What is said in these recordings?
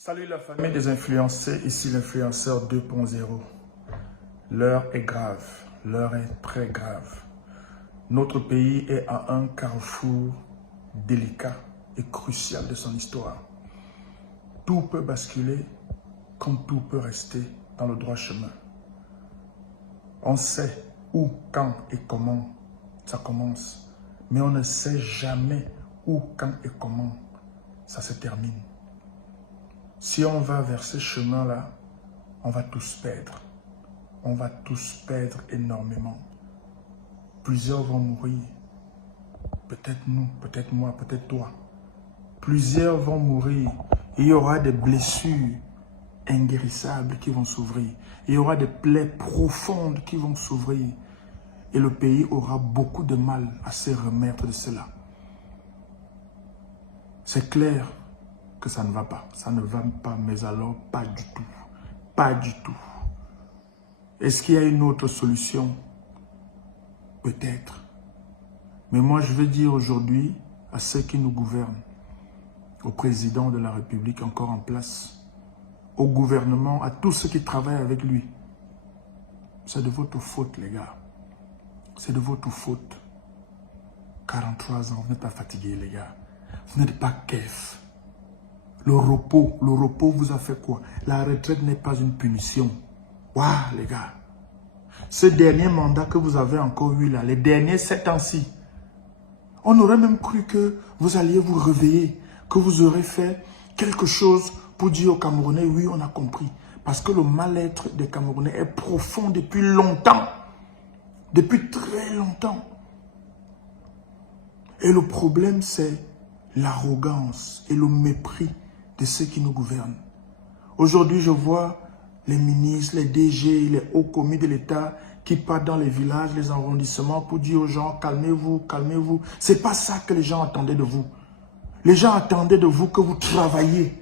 Salut la famille des influenceurs, ici l'influenceur 2.0. L'heure est grave, l'heure est très grave. Notre pays est à un carrefour délicat et crucial de son histoire. Tout peut basculer comme tout peut rester dans le droit chemin. On sait où, quand et comment ça commence, mais on ne sait jamais où, quand et comment ça se termine. Si on va vers ce chemin-là, on va tous perdre. On va tous perdre énormément. Plusieurs vont mourir. Peut-être nous, peut-être moi, peut-être toi. Plusieurs vont mourir. Il y aura des blessures inguérissables qui vont s'ouvrir. Il y aura des plaies profondes qui vont s'ouvrir. Et le pays aura beaucoup de mal à se remettre de cela. C'est clair que ça ne va pas. Ça ne va pas, mais alors pas du tout. Pas du tout. Est-ce qu'il y a une autre solution? Peut-être. Mais moi, je veux dire aujourd'hui à ceux qui nous gouvernent, au président de la République encore en place, au gouvernement, à tous ceux qui travaillent avec lui. C'est de votre faute, les gars. C'est de votre faute. 43 ans, vous n'êtes pas fatigués, les gars. Vous n'êtes pas kef. Le repos vous a fait quoi? La retraite n'est pas une punition. Waouh, les gars. Ce dernier mandat que vous avez encore eu là, les derniers 7 ans-ci, on aurait même cru que vous alliez vous réveiller, que vous aurez fait quelque chose pour dire aux Camerounais, oui, on a compris. Parce que le mal-être des Camerounais est profond depuis longtemps. Depuis très longtemps. Et le problème, c'est l'arrogance et le mépris de ceux qui nous gouvernent. Aujourd'hui, je vois les ministres, les DG, les hauts commis de l'État qui partent dans les villages, les arrondissements pour dire aux gens, calmez-vous, calmez-vous. Ce n'est pas ça que les gens attendaient de vous. Les gens attendaient de vous que vous travailliez.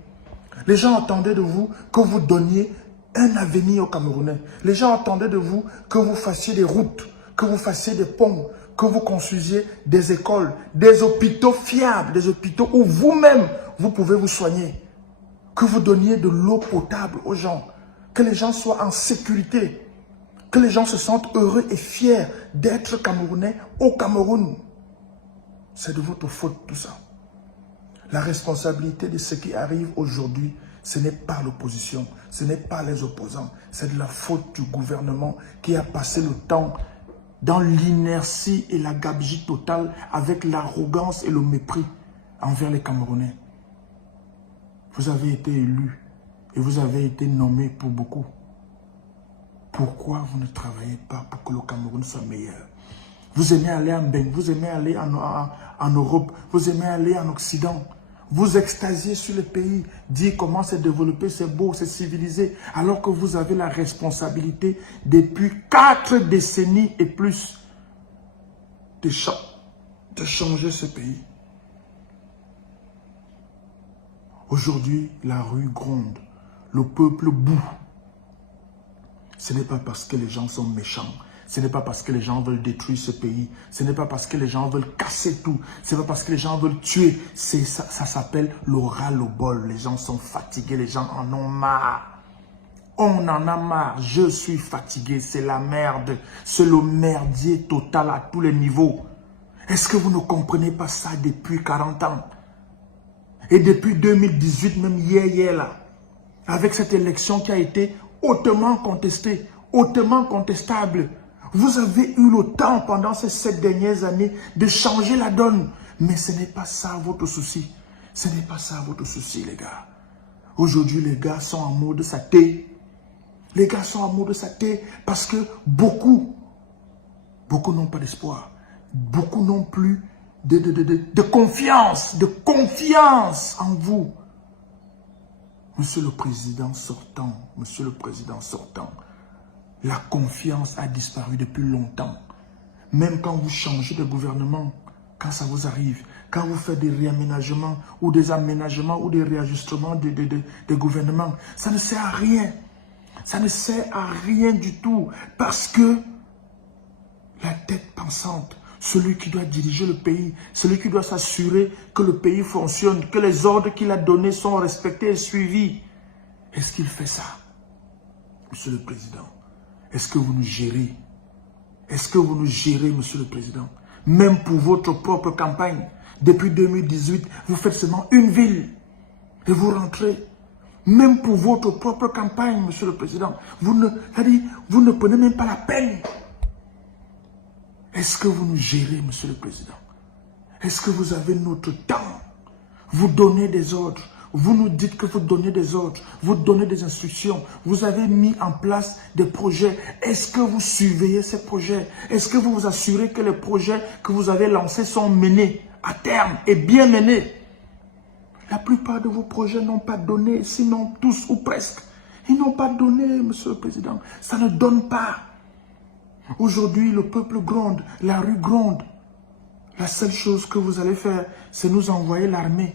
Les gens attendaient de vous que vous donniez un avenir aux Camerounais. Les gens attendaient de vous que vous fassiez des routes, que vous fassiez des ponts, que vous construisiez des écoles, des hôpitaux fiables, des hôpitaux où vous-même, vous pouvez vous soigner. Que vous donniez de l'eau potable aux gens, que les gens soient en sécurité, que les gens se sentent heureux et fiers d'être Camerounais au Cameroun. C'est de votre faute tout ça. La responsabilité de ce qui arrive aujourd'hui, ce n'est pas l'opposition, ce n'est pas les opposants, c'est de la faute du gouvernement qui a passé le temps dans l'inertie et la gabegie totale avec l'arrogance et le mépris envers les Camerounais. Vous avez été élu et vous avez été nommé pour beaucoup. Pourquoi vous ne travaillez pas pour que le Cameroun soit meilleur? Vous aimez aller en Beng, vous aimez aller en Europe, vous aimez aller en Occident. Vous extasiez sur le pays, dire comment c'est développé, c'est beau, c'est civilisé, alors que vous avez la responsabilité depuis 4 décennies et plus de changer ce pays. Aujourd'hui, la rue gronde, le peuple boue. Ce n'est pas parce que les gens sont méchants, ce n'est pas parce que les gens veulent détruire ce pays, ce n'est pas parce que les gens veulent casser tout, ce n'est pas parce que les gens veulent tuer. Ça s'appelle le ras-le-bol. Les gens sont fatigués, les gens en ont marre. On en a marre, je suis fatigué, c'est la merde, c'est le merdier total à tous les niveaux. Est-ce que vous ne comprenez pas ça depuis 40 ans? Et depuis 2018, même hier là, avec cette élection qui a été hautement contestée, hautement contestable, vous avez eu le temps pendant ces 7 dernières années de changer la donne. Mais ce n'est pas ça votre souci. Ce n'est pas ça votre souci, les gars. Aujourd'hui, les gars sont en mode saté. Les gars sont en mode saté parce que beaucoup n'ont pas d'espoir. Beaucoup n'ont plus de confiance en vous. Monsieur le Président sortant, la confiance a disparu depuis longtemps. Même quand vous changez de gouvernement, quand ça vous arrive, quand vous faites des réaménagements ou des aménagements ou des réajustements de gouvernement, ça ne sert à rien. Ça ne sert à rien du tout parce que la tête pensante, celui qui doit diriger le pays, celui qui doit s'assurer que le pays fonctionne, que les ordres qu'il a donnés sont respectés et suivis. Est-ce qu'il fait ça? Monsieur le Président, est-ce que vous nous gérez? Est-ce que vous nous gérez, Monsieur le Président? Même pour votre propre campagne, depuis 2018, vous faites seulement une ville et vous rentrez. Même pour votre propre campagne, Monsieur le Président, vous ne prenez même pas la peine. Est-ce que vous nous gérez, Monsieur le Président? Est-ce que vous avez notre temps? Vous donnez des ordres. Vous nous dites que vous donnez des ordres. Vous donnez des instructions. Vous avez mis en place des projets. Est-ce que vous surveillez ces projets? Est-ce que vous vous assurez que les projets que vous avez lancés sont menés à terme et bien menés? La plupart de vos projets n'ont pas donné, sinon tous ou presque. Ils n'ont pas donné, Monsieur le Président. Ça ne donne pas. Aujourd'hui, le peuple gronde, la rue gronde. La seule chose que vous allez faire, c'est nous envoyer l'armée.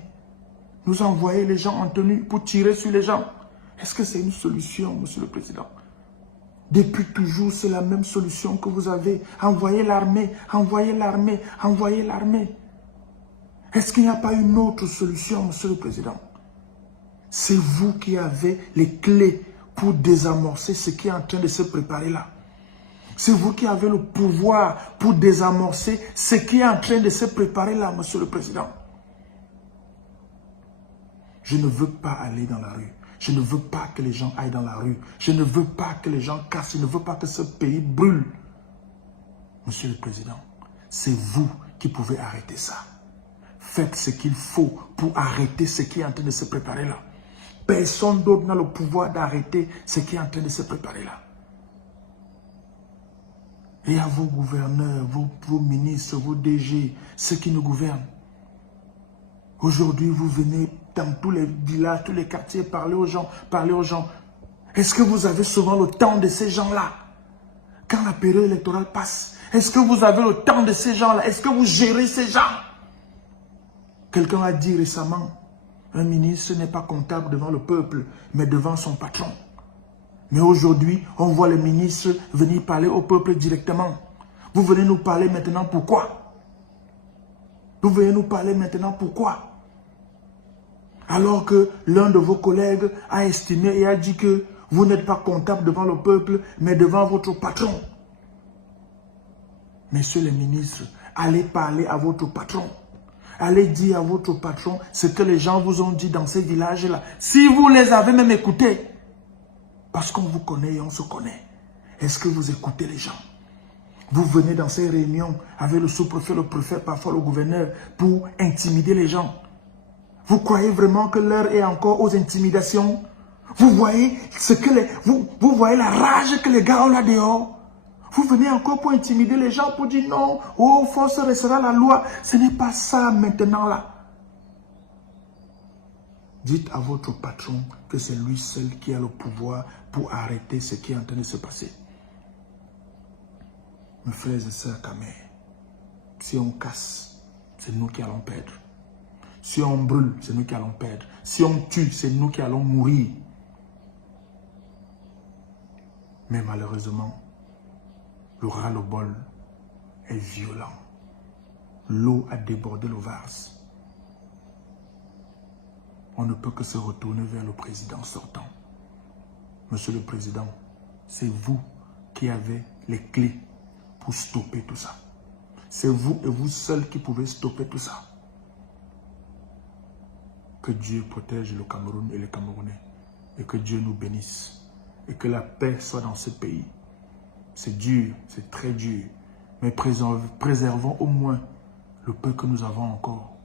Nous envoyer les gens en tenue pour tirer sur les gens. Est-ce que c'est une solution, Monsieur le Président? Depuis toujours, c'est la même solution que vous avez. Envoyer l'armée, envoyer l'armée, envoyer l'armée. Est-ce qu'il n'y a pas une autre solution, Monsieur le Président? C'est vous qui avez les clés pour désamorcer ce qui est en train de se préparer là. C'est vous qui avez le pouvoir pour désamorcer ce qui est en train de se préparer là, Monsieur le Président. Je ne veux pas aller dans la rue. Je ne veux pas que les gens aillent dans la rue. Je ne veux pas que les gens cassent. Je ne veux pas que ce pays brûle. Monsieur le Président, c'est vous qui pouvez arrêter ça. Faites ce qu'il faut pour arrêter ce qui est en train de se préparer là. Personne d'autre n'a le pouvoir d'arrêter ce qui est en train de se préparer là. Et à vos gouverneurs, vos ministres, vos DG, ceux qui nous gouvernent. Aujourd'hui, vous venez dans tous les villages, tous les quartiers, parler aux gens, parler aux gens. Est-ce que vous avez souvent le temps de ces gens-là? Quand la période électorale passe, est-ce que vous avez le temps de ces gens-là? Est-ce que vous gérez ces gens? Quelqu'un a dit récemment, un ministre n'est pas comptable devant le peuple, mais devant son patron. Mais aujourd'hui, on voit les ministres venir parler au peuple directement. Vous venez nous parler maintenant pourquoi? Vous venez nous parler maintenant pourquoi? Alors que l'un de vos collègues a estimé et a dit que vous n'êtes pas comptable devant le peuple, mais devant votre patron. Messieurs les ministres, allez parler à votre patron. Allez dire à votre patron ce que les gens vous ont dit dans ces villages-là. Si vous les avez même écoutés, parce qu'on vous connaît et on se connaît. Est-ce que vous écoutez les gens? Vous venez dans ces réunions avec le sous-préfet, le préfet, parfois le gouverneur, pour intimider les gens. Vous croyez vraiment que l'heure est encore aux intimidations? Vous voyez vous voyez la rage que les gars ont là dehors? Vous venez encore pour intimider les gens, pour dire non, oh, force restera la loi. Ce n'est pas ça maintenant là. Dites à votre patron que c'est lui seul qui a le pouvoir pour arrêter ce qui est en train de se passer. Mes frères et sœurs Kamé, si on casse, c'est nous qui allons perdre. Si on brûle, c'est nous qui allons perdre. Si on tue, c'est nous qui allons mourir. Mais malheureusement, le ras-le-bol est violent. L'eau a débordé le vase. On ne peut que se retourner vers le président sortant. Monsieur le Président, c'est vous qui avez les clés pour stopper tout ça. C'est vous et vous seul qui pouvez stopper tout ça. Que Dieu protège le Cameroun et les Camerounais. Et que Dieu nous bénisse. Et que la paix soit dans ce pays. C'est dur, c'est très dur. Mais préservons au moins le peu que nous avons encore.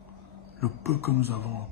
Le peu que nous avons encore.